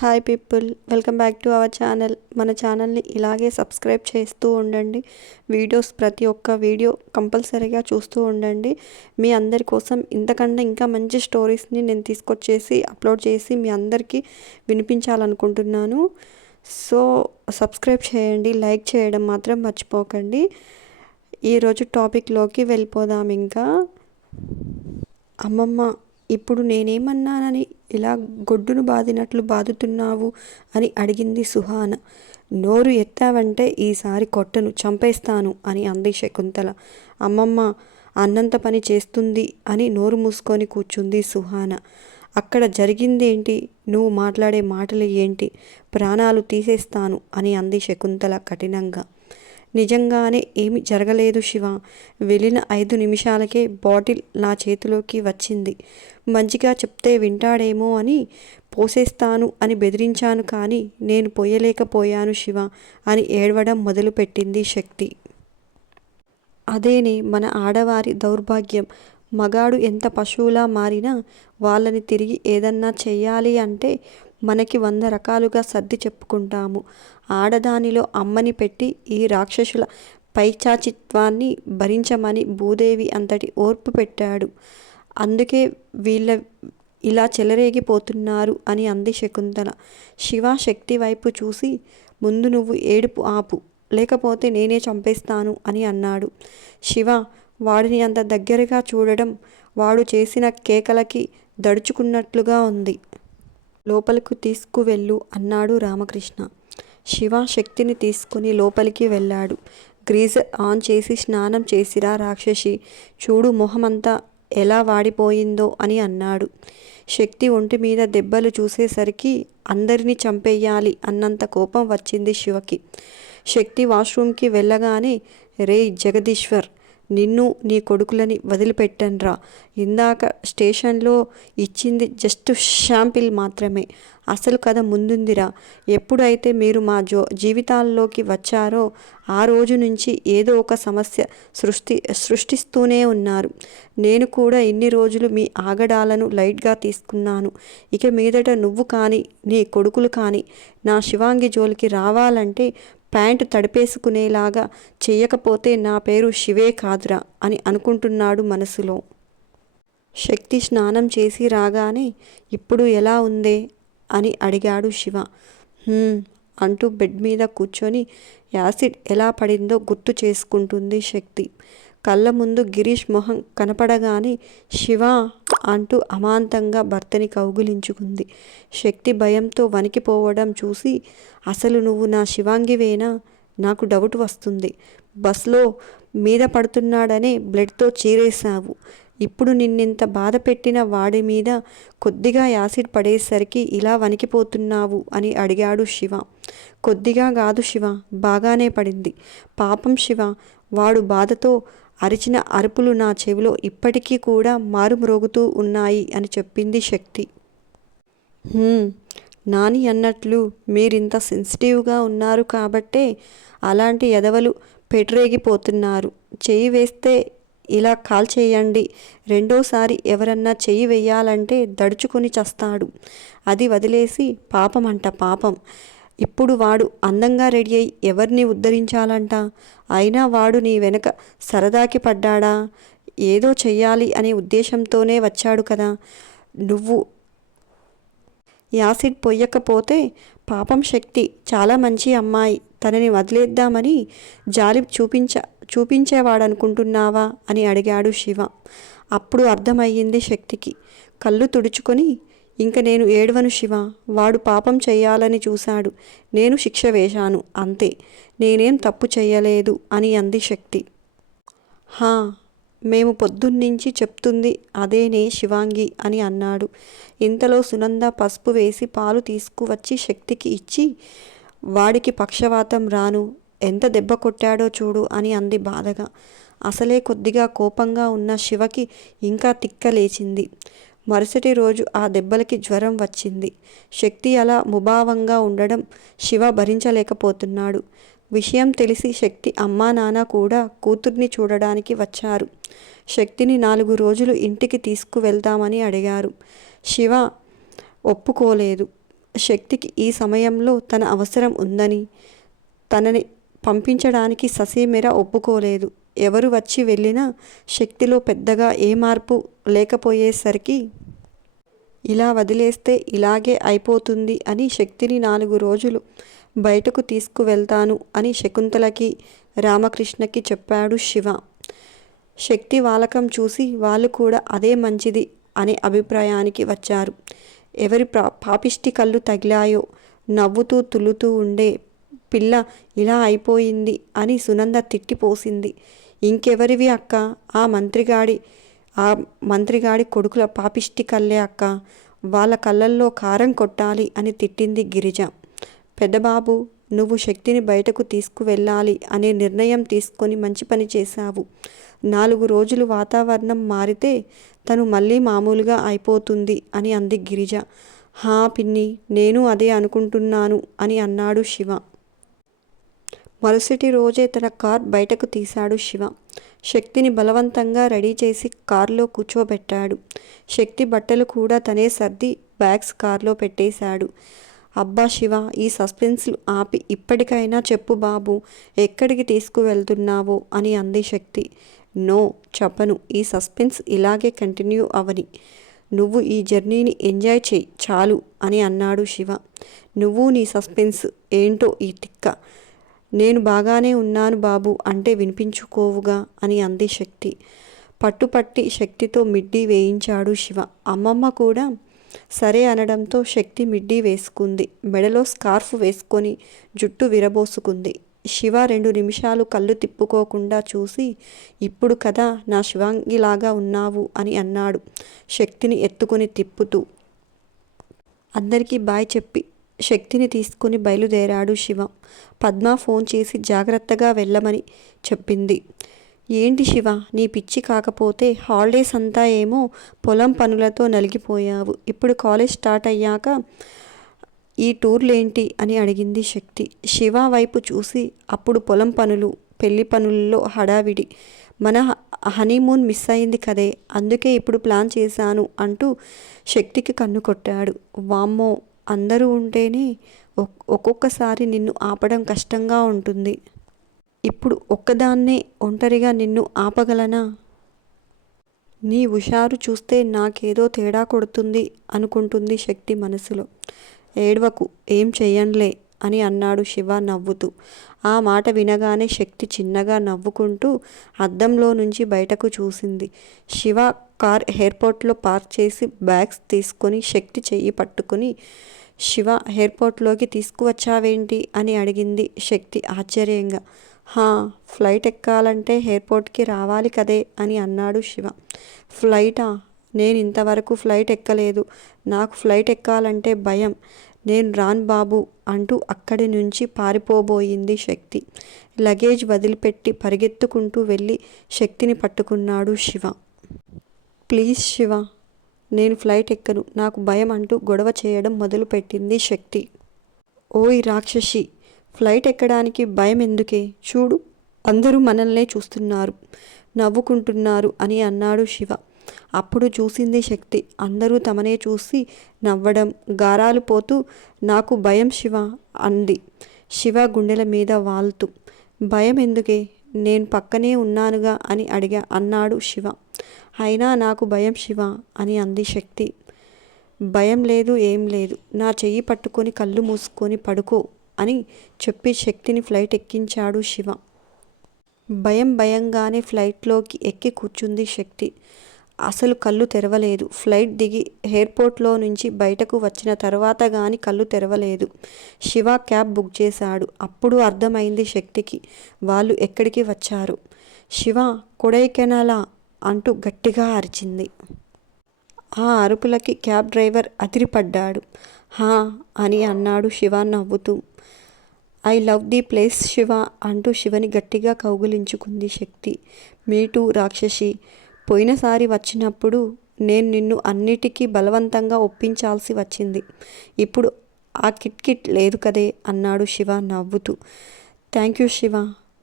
Hi people welcome back to our channel మన ఛానల్ని ఇలాగే సబ్స్క్రైబ్ చేస్తూ ఉండండి. వీడియోస్ ప్రతి ఒక్క వీడియో కంపల్సరీగా చూస్తూ ఉండండి. మీ అందరి కోసం ఇంతకన్నా ఇంకా మంచి స్టోరీస్ని నేను తీసుకొచ్చేసి అప్లోడ్ చేసి మీ అందరికీ వినిపించాలనుకుంటున్నాను. సో సబ్స్క్రైబ్ చేయండి లైక్ చేయడం మాత్రం మర్చిపోకండి. ఈరోజు టాపిక్లోకి వెళ్ళిపోదాం ఇంకా. అమ్మమ్మ ఇప్పుడు నేనేమన్నానని ఇలా గొడ్డును బాదినట్లు బాదుతున్నావు? అని అడిగింది సుహాన. నోరు ఎత్తావంటే ఈసారి కొట్టను చంపేస్తాను అని అంది శకుంతల. అమ్మమ్మ అన్నంత పని చేస్తుంది అని నోరు మూసుకొని కూర్చుంది సుహాన. అక్కడ జరిగిందేంటి? నువ్వు మాట్లాడే మాటలు ఏంటి? ప్రాణాలు తీసేస్తాను అని అంది శకుంతల కఠినంగా. నిజంగానే ఏమి జరగలేదు శివ. వెళ్ళిన ఐదు నిమిషాలకే బాటిల్ నా చేతిలోకి వచ్చింది. మంచిగా చెప్తే వింటాడేమో అని పోసేస్తాను అని బెదిరించాను కానీ నేను పోయలేకపోయాను శివ అని ఏడవడం మొదలుపెట్టింది శక్తి. అదేనే మన ఆడవారి దౌర్భాగ్యం. మగాడు ఎంత పశువులా మారినా వాళ్ళని తిరిగి ఏదన్నా చెయ్యాలి అంటే మనకి వంద రకాలుగా సర్ది చెప్పుకుంటాము. ఆడదానిలో అమ్మని పెట్టి ఈ రాక్షసుల పైచాచిత్వాన్ని భరించమని భూదేవి అంతటి ఓర్పు పెట్టాడు. అందుకే వీళ్ళ ఇలా చెలరేగిపోతున్నారు అని అంది శకుంతల. శివ శక్తి వైపు చూసి ముందు నువ్వు ఏడుపు ఆపు లేకపోతే నేనే చంపేస్తాను అని అన్నాడు. శివ వాడిని అంత దగ్గరగా చూడడం వాడు చేసిన కేకలకి దడుచుకున్నట్లుగా ఉంది. లోపలికి తీసుకువెళ్ళు అన్నాడు రామకృష్ణ. శివ శక్తిని తీసుకుని లోపలికి వెళ్ళాడు. గ్రీజర్ ఆన్ చేసి స్నానం చేసిరా రాక్షసి. చూడు మొహమంతా ఎలా వాడిపోయిందో అని అన్నాడు. శక్తి ఒంటి మీద దెబ్బలు చూసేసరికి అందరినీ చంపేయాలి అన్నంత కోపం వచ్చింది శివకి. శక్తి వాష్రూమ్కి వెళ్ళగానే రే జగదీశ్వర్ నిన్ను నీ కొడుకులని వదిలిపెట్టనురా. ఇందాక స్టేషన్లో ఇచ్చింది జస్ట్ షాంపిల్ మాత్రమే. అసలు కథ ముందుందిరా. ఎప్పుడైతే మీరు మా జో జీవితాల్లోకి వచ్చారో ఆ రోజు నుంచి ఏదో ఒక సమస్య సృష్టి సృష్టిస్తూనే ఉన్నారు. నేను కూడా ఇన్ని రోజులు మీ ఆగడాలను లైట్గా తీసుకున్నాను. ఇక మీదట నువ్వు కానీ నీ కొడుకులు కానీ నా శివాంగి జోలికి రావాలంటే ప్యాంటు తడిపేసుకునేలాగా చెయ్యకపోతే నా పేరు శివే కాదురా అని అనుకుంటున్నాడు మనసులో. శక్తి స్నానం చేసి రాగానే ఇప్పుడు ఎలా ఉందే? అని అడిగాడు శివ. అంటూ బెడ్ మీద కూర్చొని యాసిడ్ ఎలా పడిందో గుర్తు చేసుకుంటుంది శక్తి. కళ్ళ ముందు గిరీష్ మొహం కనపడగానే శివ అంటూ అమాంతంగా భర్తని కౌగులించుకుంది. శక్తి భయంతో వణికిపోవడం చూసి అసలు నువ్వు నా శివాంగివేనా? నాకు డౌట్ వస్తుంది. బస్లో మీద పడుతున్నాడనే బ్లడ్తో చీరేశావు. ఇప్పుడు నిన్నింత బాధ పెట్టిన వాడి మీద కొద్దిగా యాసిడ్ పడేసరికి ఇలా వణికిపోతున్నావు అని అడిగాడు శివ. కొద్దిగా కాదు శివ బాగానే పడింది. పాపం శివ వాడు బాధతో అరిచిన అరుపులు నా చెవిలో ఇప్పటికీ కూడా మారుమ్రోగుతూ ఉన్నాయి అని చెప్పింది శక్తి. నాని అన్నట్లు మీరింత సెన్సిటివ్గా ఉన్నారు కాబట్టే అలాంటి ఎదవలు పెట్రేగిపోతున్నారు. చేయి వేస్తే ఇలా కాల్ చేయండి. రెండోసారి ఎవరన్నా చెయ్యి వేయాలంటే దడుచుకొని చస్తాడు. అది వదిలేసి పాపమంట పాపం. ఇప్పుడు వాడు అందంగా రెడీ అయి ఎవరిని ఉద్ధరించాలంట? అయినా వాడు నీ వెనక సరదాకి పడ్డాడా? ఏదో చెయ్యాలి అనే ఉద్దేశంతోనే వచ్చాడు కదా. నువ్వు యాసిడ్ పొయ్యకపోతే పాపం శక్తి చాలా మంచి అమ్మాయి. తనని వదిలేద్దామని జాలి చూపించ చూపించేవాడనుకుంటున్నావా? అని అడిగాడు శివ. అప్పుడు అర్థమయ్యింది శక్తికి. కళ్ళు తుడుచుకొని ఇంక నేను ఏడవను శివ. వాడు పాపం చేయాలని చూశాడు. నేను శిక్ష వేశాను. అంతే. నేనేం తప్పు చేయలేదు అని అంది శక్తి. హా మేము పొద్దున్నుంచి చెప్తుంది అదేనే శివాంగి అని అన్నాడు. ఇంతలో సునంద పసుపు వేసి పాలు తీసుకువచ్చి శక్తికి ఇచ్చి వాడికి పక్షవాతం రాను ఎంత దెబ్బ కొట్టాడో చూడు అని అంది బాధగా. అసలే కొద్దిగా కోపంగా ఉన్న శివకి ఇంకా తిక్క లేచింది. మరుసటి రోజు ఆ దెబ్బలకి జ్వరం వచ్చింది. శక్తి అలా ముభావంగా ఉండడం శివ భరించలేకపోతున్నాడు. విషయం తెలిసి శక్తి అమ్మా నాన్న కూడా కూతుర్ని చూడడానికి వచ్చారు. శక్తిని నాలుగు రోజులు ఇంటికి తీసుకువెళ్తామని అడిగారు. శివ ఒప్పుకోలేదు. శక్తికి ఈ సమయంలో తన అవసరం ఉందని తనని పంపించడానికి ససేమిరా ఒప్పుకోలేదు. ఎవరు వచ్చి వెళ్ళినా శక్తిలో పెద్దగా ఏ మార్పు లేకపోయేసరికి ఇలా వదిలేస్తే ఇలాగే అయిపోతుంది అని శక్తిని నాలుగు రోజులు బయటకు తీసుకువెళ్తాను అని శకుంతలకి రామకృష్ణకి చెప్పాడు శివ. శక్తి వాలకం చూసి వాళ్ళు కూడా అదే మంచిది అనే అభిప్రాయానికి వచ్చారు. ఎవరి ప్రా పాపిష్టి కళ్ళు తగిలాయో నవ్వుతూ తులుతూ ఉండే పిల్ల ఇలా అయిపోయింది అని సునంద తిట్టిపోసింది. ఇంకెవరివి అక్క? ఆ మంత్రిగాడి ఆ మంత్రిగాడి కొడుకుల పాపిష్టి కళ్ళే అక్క. వాళ్ళ కళ్ళల్లో కారం కొట్టాలి అని తిట్టింది గిరిజ. పెద్దబాబు నువ్వు శక్తిని బయటకు తీసుకువెళ్ళాలి అనే నిర్ణయం తీసుకొని మంచి పని చేశావు. నాలుగు రోజులు వాతావరణం మారితే తను మళ్ళీ మామూలుగా అయిపోతుంది అని అంది గిరిజ. హా పిన్ని నేను అదే అనుకుంటున్నాను అని అన్నాడు శివ. మరుసటి రోజే తన కార్ బయటకు తీశాడు శివ. శక్తిని బలవంతంగా రెడీ చేసి కారులో కూర్చోబెట్టాడు. శక్తి బట్టలు కూడా తనే సర్ది బ్యాగ్స్ కారులో పెట్టేశాడు. అబ్బా శివ ఈ సస్పెన్స్లు ఆపి ఇప్పటికైనా చెప్పు బాబు ఎక్కడికి తీసుకువెళ్తున్నావో అని అంది శక్తి. నో చెప్పను. ఈ సస్పెన్స్ ఇలాగే కంటిన్యూ అవని. నువ్వు ఈ జర్నీని ఎంజాయ్ చేయి చాలు అని అన్నాడు శివ. నువ్వు నీ సస్పెన్స్ ఏంటో ఈ తిక్క. నేను బాగానే ఉన్నాను బాబు అంటే వినిపించుకోవుగా అని అంది శక్తి. పట్టుపట్టి శక్తితో మిడ్డీ వేయించాడు శివ. అమ్మమ్మ కూడా సరే అనడంతో శక్తి మిడ్డీ వేసుకుంది. మెడలో స్కార్ఫ్ వేసుకొని జుట్టు విరబోసుకుంది. శివ రెండు నిమిషాలు కళ్ళు తిప్పుకోకుండా చూసి ఇప్పుడు కదా నా శివాంగిలాగా ఉన్నావు అని అన్నాడు శక్తిని ఎత్తుకొని తిప్పుతూ. అందరికీ బాయ్ చెప్పి శక్తిని తీసుకుని బయలుదేరాడు శివ. పద్మ ఫోన్ చేసి జాగ్రత్తగా వెళ్ళమని చెప్పింది. ఏంటి శివ నీ పిచ్చి కాకపోతే హాలిడేస్ అంతా ఏమో పొలం పనులతో నలిగిపోయావు. ఇప్పుడు కాలేజ్ స్టార్ట్ అయ్యాక ఈ టూర్లేంటి అని అడిగింది శక్తి. శివ వైపు చూసి అప్పుడు పొలం పనులు పెళ్ళి పనుల్లో హడావిడి. మన హనీమూన్ మిస్ అయింది కదే అందుకే ఇప్పుడు ప్లాన్ చేశాను అంటూ శక్తికి కన్ను కొట్టాడు. వామ్మో అందరూ ఉంటేనే ఒక్కొక్కసారి నిన్ను ఆపడం కష్టంగా ఉంటుంది. ఇప్పుడు ఒక్కదాన్నే ఒంటరిగా నిన్ను ఆపగలనా? నీ హుషారు చూస్తే నాకేదో తేడా కొడుతుంది అనుకుంటుంది శక్తి మనసులో. ఏడవకు ఏం చేయంలే అని అన్నాడు శివ నవ్వుతూ. ఆ మాట వినగానే శక్తి చిన్నగా నవ్వుకుంటూ అద్దంలో నుంచి బయటకు చూసింది. శివ కార్ ఎయిర్పోర్ట్లో పార్క్ చేసి బ్యాగ్స్ తీసుకొని శక్తి చెయ్యి పట్టుకుని శివ ఎయిర్పోర్ట్లోకి తీసుకువచ్చావేంటి? అని అడిగింది శక్తి ఆశ్చర్యంగా. హా ఫ్లైట్ ఎక్కాలంటే ఎయిర్పోర్ట్కి రావాలి కదే అని అన్నాడు శివ. ఫ్లైటా? నేను ఇంతవరకు ఫ్లైట్ ఎక్కలేదు. నాకు ఫ్లైట్ ఎక్కాలంటే భయం. నేను రాన్ బాబు అంటూ అక్కడి నుంచి పారిపోబోయింది శక్తి. లగేజ్ వదిలిపెట్టి పరిగెత్తుకుంటూ వెళ్ళి శక్తిని పట్టుకున్నాడు శివ. ప్లీజ్ శివ నేను ఫ్లైట్ ఎక్కను నాకు భయం అంటూ గొడవ చేయడం మొదలుపెట్టింది శక్తి. ఓయ్ రాక్షసి ఫ్లైట్ ఎక్కడానికి భయం ఎందుకే? చూడు అందరూ మనల్నే చూస్తున్నారు నవ్వుకుంటున్నారు అని అన్నాడు శివ. అప్పుడు చూసింది శక్తి. అందరూ తమనే చూసి నవ్వడం గారాలు పోతూ నాకు భయం శివ అంది. శివ గుండెల మీద వాల్తూ భయం ఎందుకే? నేను పక్కనే ఉన్నానుగా అని అడిగా. అన్నాడు శివ. అయినా నాకు భయం శివ అని అంది శక్తి. భయం లేదు ఏం లేదు. నా చెయ్యి పట్టుకొని కళ్ళు మూసుకొని పడుకో అని చెప్పి శక్తిని ఫ్లైట్ ఎక్కించాడు శివ. భయం భయంగానే ఫ్లైట్లోకి ఎక్కి కూర్చుంది శక్తి. అసలు కళ్ళు తెరవలేదు. ఫ్లైట్ దిగి ఎయిర్పోర్ట్లో నుంచి బయటకు వచ్చిన తర్వాత కానీ కళ్ళు తెరవలేదు. శివ క్యాబ్ బుక్ చేశాడు. అప్పుడు అర్థమైంది శక్తికి. వాళ్ళు ఎక్కడికి వచ్చారు? శివ కొడైకెనాలా అంటూ గట్టిగా అరిచింది. ఆ అరుపులకి క్యాబ్ డ్రైవర్ అదిరిపడ్డాడు. హా అని అన్నాడు శివ నవ్వుతూ. I love the place Shiva అంటూ శివని గట్టిగా కౌగులించుకుంది శక్తి. మీటూ రాక్షసి పోయినసారి వచ్చినప్పుడు నేను నిన్ను అన్నిటికీ బలవంతంగా ఒప్పించాల్సి వచ్చింది. ఇప్పుడు ఆ కిట్కిట్ లేదు కదే అన్నాడు శివ నవ్వుతూ. థ్యాంక్ యూ శివ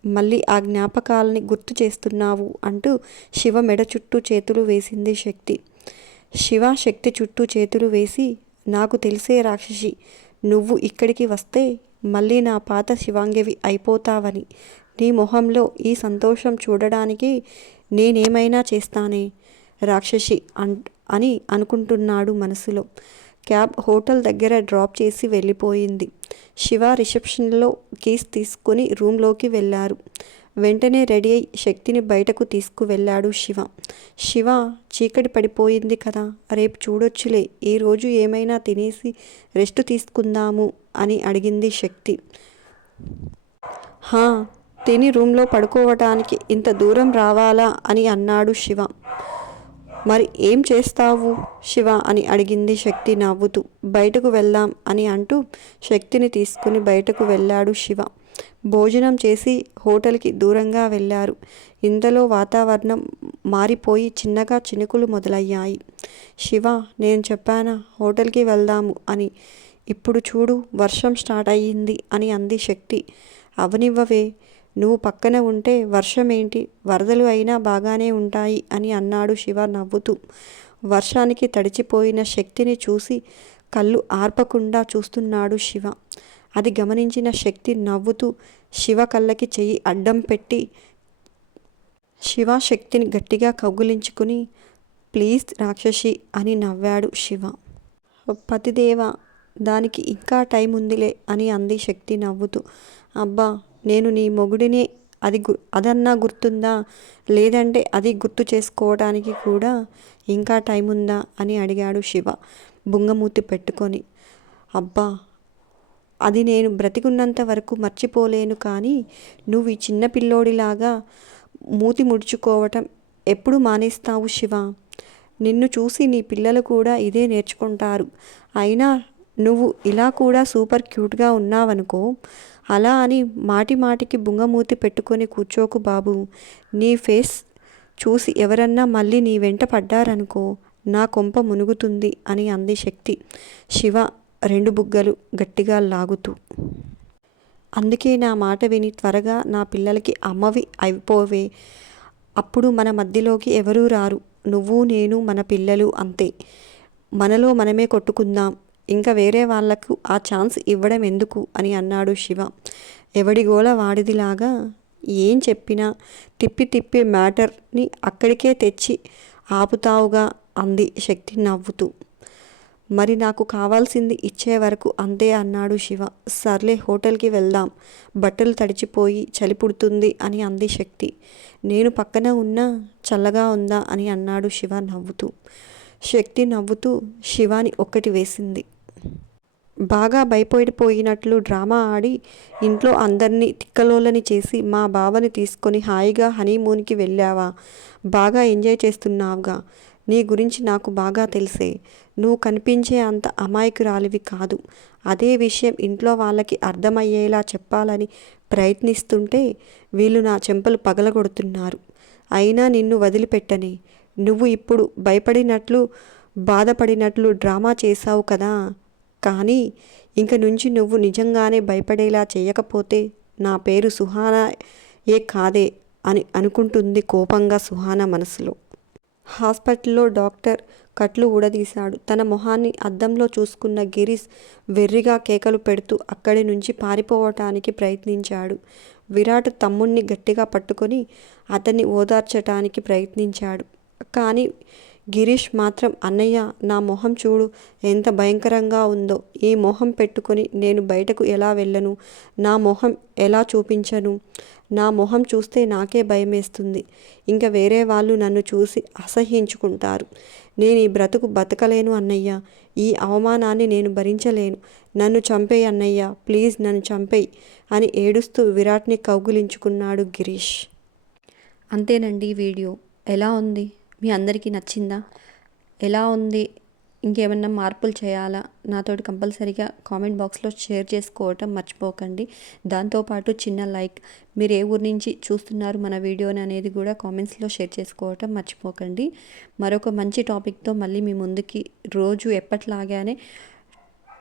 మళ్ళీ ఆ జ్ఞాపకాలని గుర్తు చేస్తున్నావు అంటూ శివ మెడ చుట్టూ చేతులు వేసింది శక్తి. శివ శక్తి చుట్టూ చేతులు వేసి నాకు తెలిసే రాక్షసి నువ్వు ఇక్కడికి వస్తే మళ్ళీ నా పాత శివాంగివి అయిపోతావని. నీ మొహంలో ఈ సంతోషం చూడడానికి నేనేమైనా చేస్తానే? రాక్షసి అన్ అని అనుకుంటున్నాడు మనసులో. క్యాబ్ హోటల్ దగ్గర డ్రాప్ చేసి వెళ్ళిపోయింది. శివ రిసెప్షన్లో కీస్ తీసుకుని రూమ్లోకి వెళ్ళారు. వెంటనే రెడీ అయి శక్తిని బయటకు తీసుకువెళ్ళాడు శివ. శివ చీకటి పడిపోయింది కదా రేపు చూడొచ్చులే. ఈరోజు ఏమైనా తినేసి రెస్ట్ తీసుకుందాము అని అడిగింది శక్తి. హా తిని రూమ్లో పడుకోవటానికి ఇంత దూరం రావాలా అని అన్నాడు శివ. మరి ఏం చేస్తావు శివ అని అడిగింది శక్తి నవ్వుతూ. బయటకు వెళ్దాం అని అంటూ శక్తిని తీసుకుని బయటకు వెళ్ళాడు శివ. భోజనం చేసి హోటల్కి దూరంగా వెళ్ళారు. ఇంతలో వాతావరణం మారిపోయి చిన్నగా చినుకులు మొదలయ్యాయి. శివ నేను చెప్పానా హోటల్కి వెళ్దాము అని. ఇప్పుడు చూడు వర్షం స్టార్ట్ అయ్యింది అని అంది శక్తి. అవనివ్వవే నువ్వు పక్కన ఉంటే వర్షం ఏంటి వరదలు అయినా బాగానే ఉంటాయి అని అన్నాడు శివ నవ్వుతూ. వర్షానికి తడిచిపోయిన శక్తిని చూసి కళ్ళు ఆర్పకుండా చూస్తున్నాడు శివ. అది గమనించిన శక్తి నవ్వుతూ శివ కళ్ళకి చెయ్యి అడ్డం పెట్టి శివ శక్తిని గట్టిగా కౌగులించుకుని ప్లీజ్ రాక్షసి అని నవ్వాడు శివ. పతిదేవ దానికి ఇంకా టైం ఉందిలే అని అంది శక్తి నవ్వుతూ. అబ్బా నేను నీ మొగుడిని అది గు అదన్నా గుర్తుందా? లేదంటే అది గుర్తు చేసుకోవడానికి కూడా ఇంకా టైం ఉందా అని అడిగాడు శివ బుంగమూతి పెట్టుకొని. అబ్బా అది నేను బ్రతికున్నంత వరకు మర్చిపోలేను కానీ నువ్వు ఈ చిన్న పిల్లోడిలాగా మూతి ముడుచుకోవటం ఎప్పుడు మానేస్తావు శివ? నిన్ను చూసి నీ పిల్లలు కూడా ఇదే నేర్చుకుంటారు. అయినా నువ్వు ఇలా కూడా సూపర్ క్యూట్గా ఉన్నావనుకో అలా అని మాటి మాటికి బుంగమూతి పెట్టుకొని కూర్చోకు బాబు. నీ ఫేస్ చూసి ఎవరన్నా మళ్ళీ నీ వెంట పడ్డారనుకో నా కొంప మునుగుతుంది అని అంది శక్తి. శివ రెండు బుగ్గలు గట్టిగా లాగుతూ. అందుకే నా మాట విని త్వరగా నా పిల్లలకి అమ్మవి అయిపోవే. అప్పుడు మన మధ్యలోకి ఎవరూ రారు. నువ్వు నేను మన పిల్లలు అంతే. మనలో మనమే కొట్టుకుందాం. ఇంకా వేరే వాళ్ళకు ఆ ఛాన్స్ ఇవ్వడం ఎందుకు అని అన్నాడు శివ. ఎవడి గోల వాడిదిలాగా? ఏం చెప్పినా తిప్పి తిప్పి మ్యాటర్ని అక్కడికే తెచ్చి ఆపుతావుగా అంది శక్తి నవ్వుతూ. మరి నాకు కావాల్సింది ఇచ్చే వరకు అంతే అన్నాడు శివ. సర్లే హోటల్కి వెళ్దాం. బట్టలు తడిచిపోయి చలి పుడుతుంది అని అంది శక్తి. నేను పక్కన ఉన్నా చల్లగా ఉందా అని అన్నాడు శివ నవ్వుతూ. శక్తి నవ్వుతూ శివాని ఒక్కటి వేసింది. బాగా భయపడిపోయినట్లు డ్రామా ఆడి ఇంట్లో అందరినీ తిక్కలోలని చేసి మా బావని తీసుకొని హాయిగా హనీమూన్కి వెళ్ళావా? బాగా ఎంజాయ్ చేస్తున్నావుగా. నీ గురించి నాకు బాగా తెలిసే. నువ్వు కనిపించే అంత అమాయకురాలివి కాదు. అదే విషయం ఇంట్లో వాళ్ళకి అర్థమయ్యేలా చెప్పాలని ప్రయత్నిస్తుంటే వీళ్ళు నా చెంపలు పగలగొడుతున్నారు. అయినా నిన్ను వదిలిపెట్టని. నువ్వు ఇప్పుడు భయపడినట్లు బాధపడినట్లు డ్రామా చేశావు కదా? కానీ ఇంక నుంచి నువ్వు నిజంగానే భయపడేలా చేయకపోతే నా పేరు సుహానా ఏ కాదే అని అనుకుంటుంది కోపంగా సుహానా మనసులో. హాస్పిటల్లో డాక్టర్ కట్లు ఊడదీశాడు. తన మొహాన్ని అద్దంలో చూసుకున్న గిరీష్ వెర్రిగా కేకలు పెడుతూ అక్కడి నుంచి పారిపోవటానికి ప్రయత్నించాడు. విరాట్ తమ్ముణ్ణి గట్టిగా పట్టుకొని అతన్ని ఓదార్చటానికి ప్రయత్నించాడు. కానీ గిరీష్ మాత్రం అన్నయ్య నా మొహం చూడు ఎంత భయంకరంగా ఉందో. ఈ మొహం పెట్టుకొని నేను బయటకు ఎలా వెళ్ళను? నా మొహం ఎలా చూపించను? నా మొహం చూస్తే నాకే భయమేస్తుంది. ఇంకా వేరే వాళ్ళు నన్ను చూసి అసహ్యించుకుంటారు. నేను ఈ బ్రతుకు బతకలేను అన్నయ్య. ఈ అవమానాన్ని నేను భరించలేను. నన్ను చంపేయి అన్నయ్య. ప్లీజ్ నన్ను చంపేయి అని ఏడుస్తూ విరాట్ని కౌగులించుకున్నాడు గిరీష్. అంతేనండి వీడియో. ఎలా ఉంది? మీ అందరికీ నచ్చిందా? ఎలా ఉంది? ఇంకేమన్నా మార్పులు చేయాలా? నాతోటి కంపల్సరీగా కామెంట్ బాక్స్లో షేర్ చేసుకోవటం మర్చిపోకండి. దాంతోపాటు చిన్న లైక్. మీరు ఏ ఊరి నుంచి చూస్తున్నారు మన వీడియోని అనేది కూడా కామెంట్స్లో షేర్ చేసుకోవటం మర్చిపోకండి. మరొక మంచి టాపిక్తో మళ్ళీ మీ ముందుకి రోజు ఎప్పట్లాగానే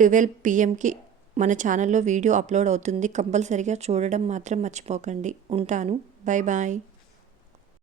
ట్వెల్వ్ పిఎంకి మన ఛానల్లో వీడియో అప్లోడ్ అవుతుంది. కంపల్సరీగా చూడడం మాత్రం మర్చిపోకండి. ఉంటాను. Bye bye.